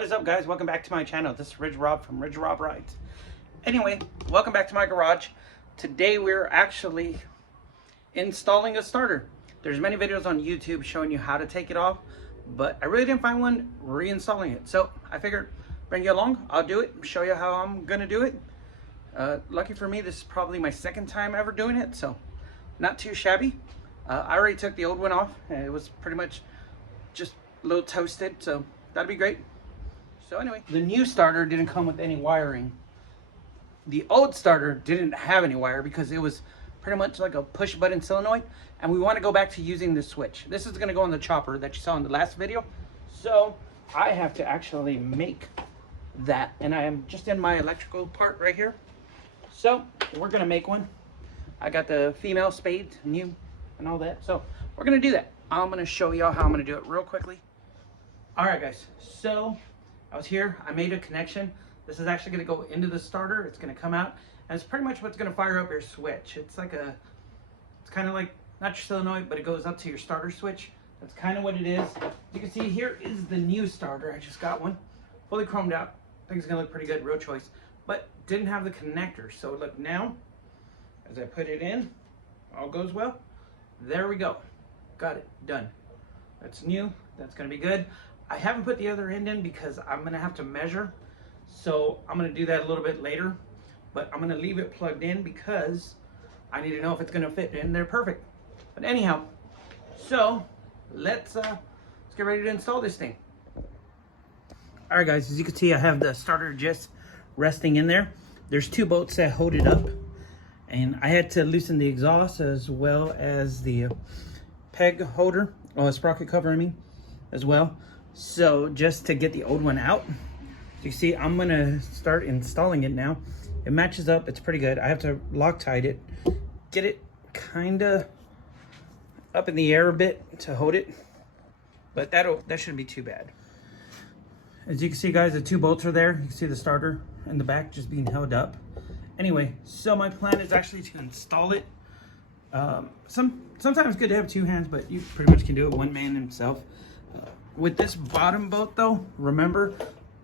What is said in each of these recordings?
What is up, guys? Welcome back to my channel. This is Ridge Rob from Ridge Rob Rides. Anyway, welcome back to my garage. Today we're actually installing a starter. There's many videos on YouTube showing you how to take it off, but I really didn't find one reinstalling it. So I figured bring you along. I'll do it, show you how I'm gonna do it. Lucky for me, this is probably my second time ever doing it, so not too shabby. I already took the old one off, and it was pretty much just a little toasted, so that'd be great. So anyway, the new starter didn't come with any wiring. The old starter didn't have any wire because it was pretty much like a push button solenoid, and we want to go back to using the switch. This is going to go on the chopper that you saw in the last video, so I have to actually make that, and I am just in my electrical part right here. So we're going to make one. I got the female spade new and all that, so we're going to do that. I'm going to show y'all how I'm going to do it real quickly. All right, guys, so I was here, I made a connection. This is actually going to go into the starter. It's going to come out, and it's pretty much what's going to fire up your switch. It's kind of like, not your solenoid, but it goes up to your starter switch. That's kind of what it is. You can see here is the new starter. I just got one, fully chromed out. I think it's going to look pretty good, real choice, but didn't have the connector. So look now, as I put it in, all goes well. There we go. Got it, done. That's new, that's going to be good. I haven't put the other end in because I'm going to have to measure. So I'm going to do that a little bit later. But I'm going to leave it plugged in because I need to know if it's going to fit in there perfect. But anyhow, so let's get ready to install this thing. All right, guys, as you can see, I have the starter just resting in there. There's two bolts that hold it up. And I had to loosen the exhaust as well as the peg holder, or sprocket cover, I mean, as well. So just to get the old one out, you see, I'm gonna start installing it now. It matches up, it's pretty good. I have to Loctite it, get it kinda up in the air a bit to hold it, but that shouldn't be too bad. As you can see, guys, the two bolts are there. You can see the starter in the back just being held up. Anyway, so my plan is actually to install it. Sometimes it's good to have two hands, but you pretty much can do it one man himself. With this bottom bolt though, remember,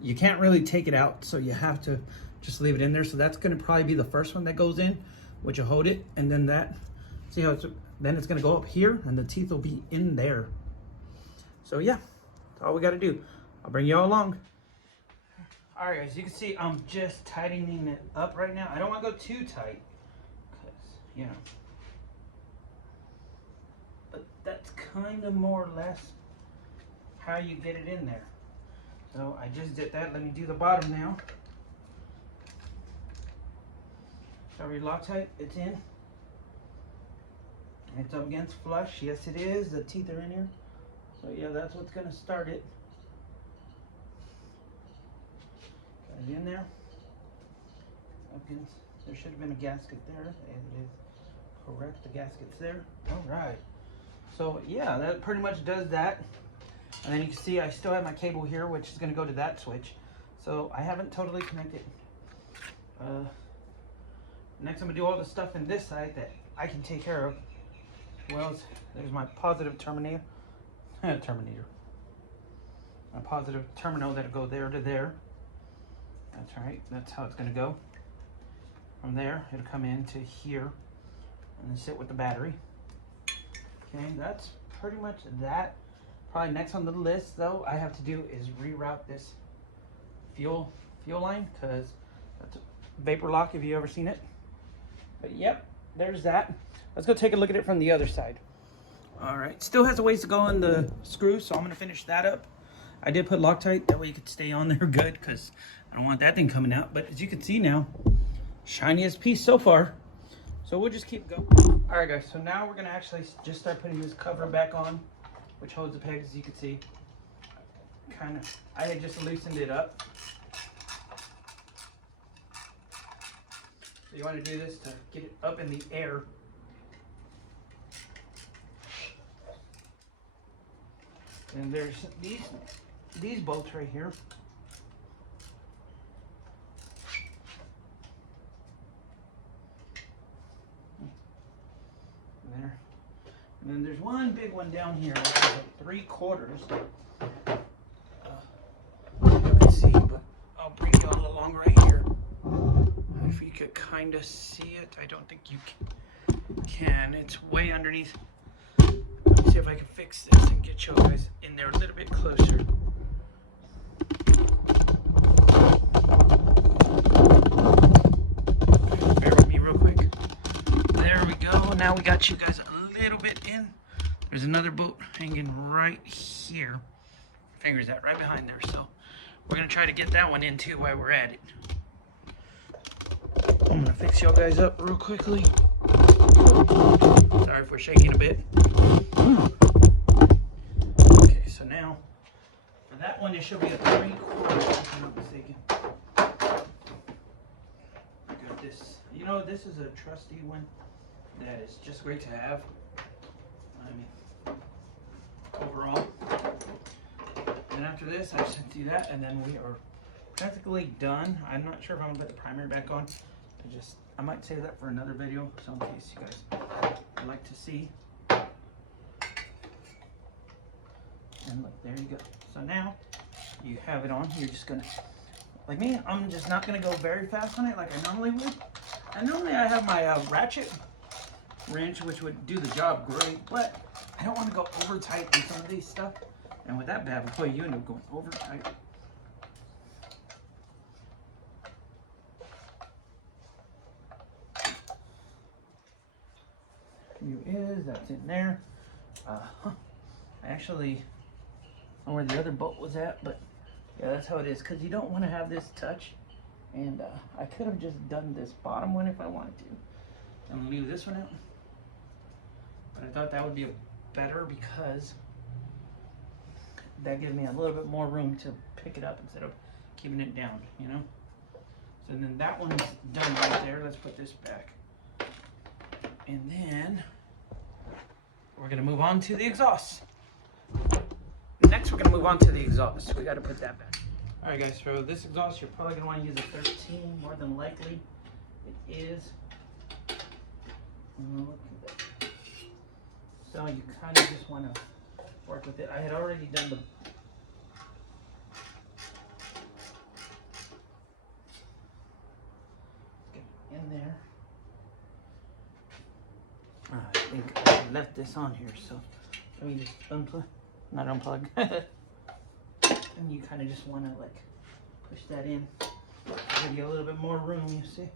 you can't really take it out, so you have to just leave it in there. So that's going to probably be the first one that goes in, which will hold it, and then that, see how then it's going to go up here, and the teeth will be in there. So yeah, that's all we got to do. I'll bring you all along. All right, guys, you can see I'm just tightening it up right now. I don't want to go too tight, because, you know, but that's kind of more or less how you get it in there. So I just did that. Let me do the bottom now. Sorry, Loctite, it's in. It's up against flush. Yes, it is. The teeth are in here. So yeah, that's what's gonna start it. Got it in there. Up against, there should have been a gasket there. It is correct. The gasket's there. All right. So yeah, that pretty much does that. And then you can see I still have my cable here, which is going to go to that switch. So I haven't totally connected. Next I'm going to do all the stuff in this side that I can take care of. Well, there's my positive terminator. My positive terminal that'll go there to there. That's right. That's how it's going to go. From there, it'll come into here and then sit with the battery. Okay, that's pretty much that. Probably next on the list, though, I have to do is reroute this fuel line, because that's a vapor lock if you ever seen it. But yep, there's that. Let's go take a look at it from the other side. All right, still has a ways to go on the screw, so I'm gonna finish that up. I did put Loctite, that way you could stay on there good, because I don't want that thing coming out. But as you can see now, shiniest piece so far. So we'll just keep going. All right, guys, so now we're gonna actually just start putting this cover back on, which holds the pegs, as you can see. I had just loosened it up. So you want to do this to get it up in the air. And there's these bolts right here. There. And then there's one big one down here, which is 3/4. if you could kind of see it. I don't think you can. It's way underneath. Let me see if I can fix this and get you guys in there a little bit closer. Bear with me real quick. There we go. Now we got you guys a little bit in. There's another boat hanging right here. Fingers that right behind there. So we're gonna try to get that one in too while we're at it. I'm gonna fix y'all guys up real quickly. Sorry if we're shaking a bit. Okay, so now for that one, it should be a 3/4, if I'm not mistaken. I got this. You know, this is a trusty one that is just great to have. I mean, overall. And after this, I just do that, and then we are practically done. I'm not sure if I'm gonna put the primer back on. I might save that for another video, so in case you guys would like to see. And look, there you go. So now you have it on. You're just gonna, like me, I'm just not gonna go very fast on it like I normally would. And normally I have my ratchet wrench, which would do the job great, but I don't want to go over tight on some of these stuff. And with that bad boy, you end up going over tight. That's in there. I actually don't know where the other bolt was at, but yeah, that's how it is, because you don't want to have this touch. And I could have just done this bottom one if I wanted to and leave this one out, but I thought that would be better because that gives me a little bit more room to pick it up instead of keeping it down, you know. So then that one's done right there. Let's put this back, and then we're gonna move on to the exhaust. Next, we're gonna move on to the exhaust. We gotta put that back. All right, guys, so this exhaust, you're probably gonna wanna use a 13, more than likely. It is. Look at that. So you kind of just wanna work with it. I had already done the in there. I think I left this on here, so let me just unplug, not unplug. And you kind of just want to like push that in, give you a little bit more room, you see.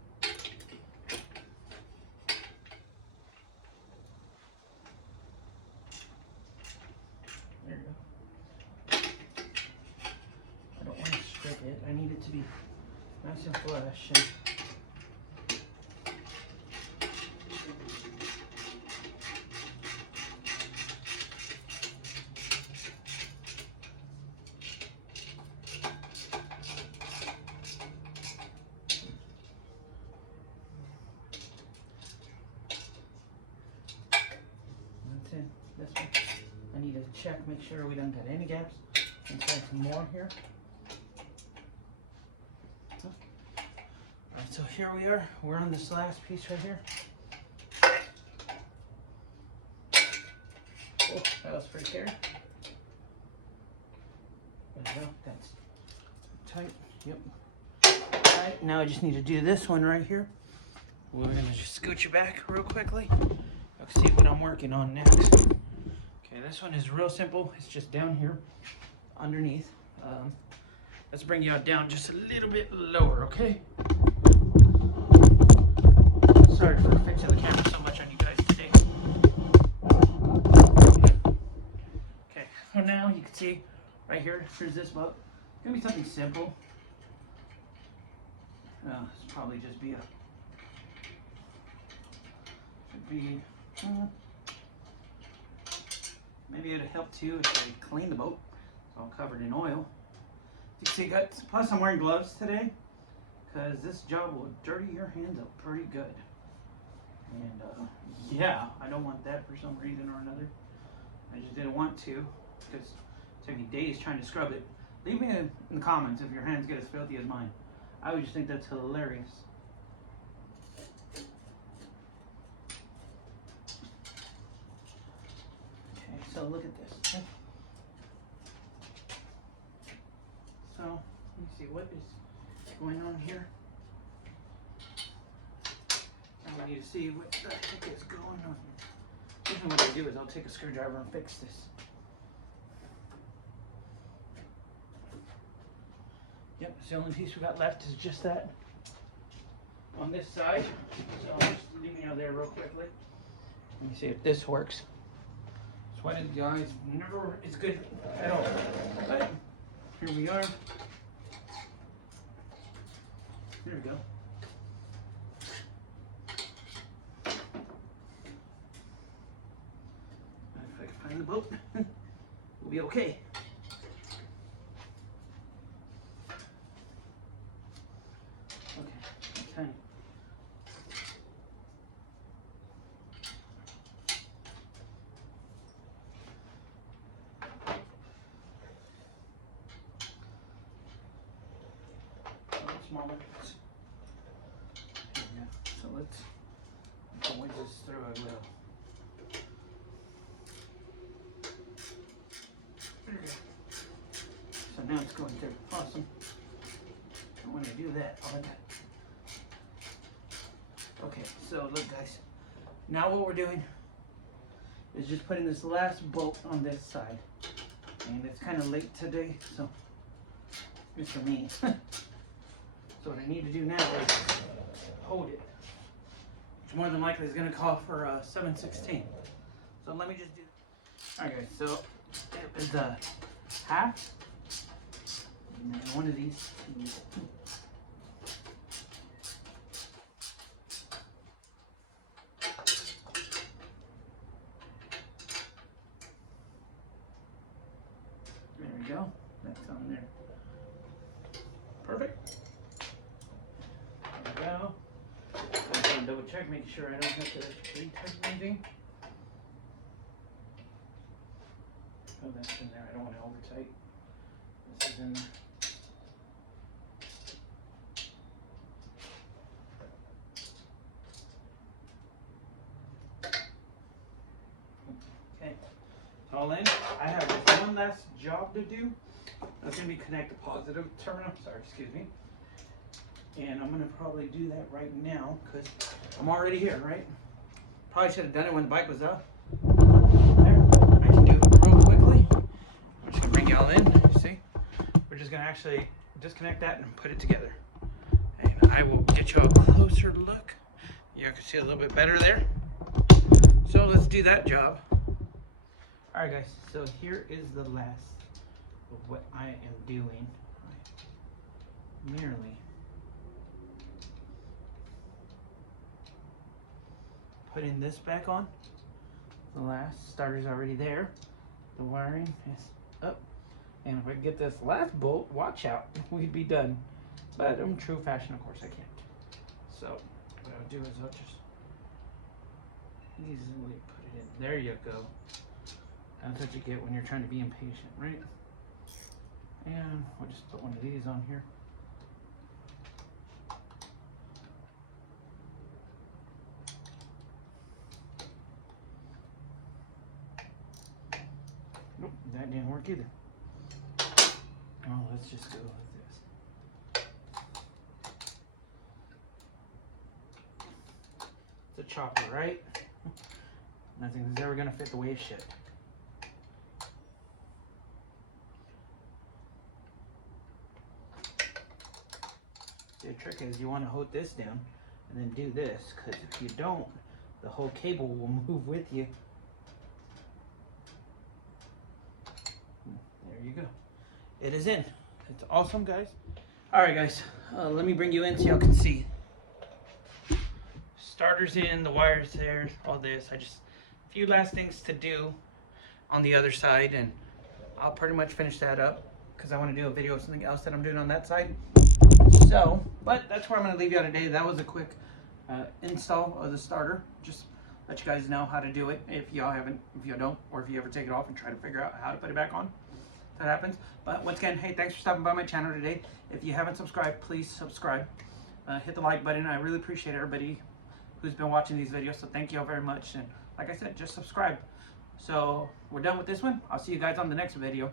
There you go. I don't want to strip it. I need it to be nice and flush. And this one, I need to check, make sure we don't got any gaps. And try some more here. Alright, so here we are. We're on this last piece right here. Oh, that was pretty scary. There we go. That's tight. Yep. Alright, now I just need to do this one right here. We're gonna just scooch it back real quickly. Let's see what I'm working on next. Okay, this one is real simple. It's just down here underneath. Let's bring you down just a little bit lower, okay? Sorry for fixing the camera so much on you guys today. Okay, so now you can see right here, here's this boat. It's gonna be something simple. It's probably just be a, maybe it'd help too if I clean the boat. It's all covered in oil. You can see, guys, plus I'm wearing gloves today because this job will dirty your hands up pretty good. And yeah, I don't want that for some reason or another. I just didn't want to because it took me days trying to scrub it. Leave me in the comments if your hands get as filthy as mine. I would just think that's hilarious. Okay, so look at this. Okay. So, let me see what is going on here. we need to see what the heck is going on. Usually what I do is I'll take a screwdriver and fix this. Yep, it's the only piece we got left is just that on this side. So I'll just leave me out there real quickly. Let me see if this works. Sweating, guys, never is good at all. But here we are. There we go. If I can find the boat, we'll be okay. Okay. Smaller. Yeah. So let's wedge this through a little. There we go. So now it's going through. Awesome. And when I do that, I'll let that. Okay, so look guys. Now what we're doing is just putting this last bolt on this side. And it's kind of late today, so it's for me. So what I need to do now is hold it, which more than likely is going to call for 7/16. So let me just do that. Alright guys, so it is a half, and then one of these. There we go, that's on there. Perfect. Go. I'm going to double check, make sure I don't have to retighten anything. Oh, that's in there. I don't want to over tight. This is in there. Okay, it's all in. I have just one last job to do. That's going to be connect the positive terminal. Sorry, excuse me. And I'm going to probably do that right now because I'm already here, right? Probably should have done it when the bike was up. There, I can do it real quickly. I'm just going to bring y'all in, you see? We're just going to actually disconnect that and put it together. And I will get you a closer look. You can see a little bit better there. So let's do that job. Alright guys, so here is the last of what I am doing. Merely putting this back on. The last starter's already there. The wiring is up. And if I get this last bolt, watch out, we'd be done. But in true fashion, of course, I can't. So what I'll do is I'll just easily put it in. There you go. That's what you get when you're trying to be impatient, right? And we'll just put one of these on here. Nope, that didn't work either. Oh, let's just go with this. It's a chopper, right? Nothing's ever gonna fit the way it should. The trick is you want to hold this down and then do this, because if you don't, the whole cable will move with you. There you go. It is in. It's awesome, guys. Alright guys, let me bring you in so y'all can see. Starter's in, the wire's there, all this. I just, a few last things to do on the other side, and I'll pretty much finish that up because I want to do a video of something else that I'm doing on that side. So, but that's where I'm going to leave you today. That was a quick install of the starter. Just let you guys know how to do it if y'all haven't, if you don't, or if you ever take it off and try to figure out how to put it back on. That happens. But once again, hey, thanks for stopping by my channel today. If you haven't subscribed, please subscribe. Hit the like button. I really appreciate everybody who's been watching these videos. So thank you all very much. And like I said, just subscribe. So we're done with this one. I'll see you guys on the next video.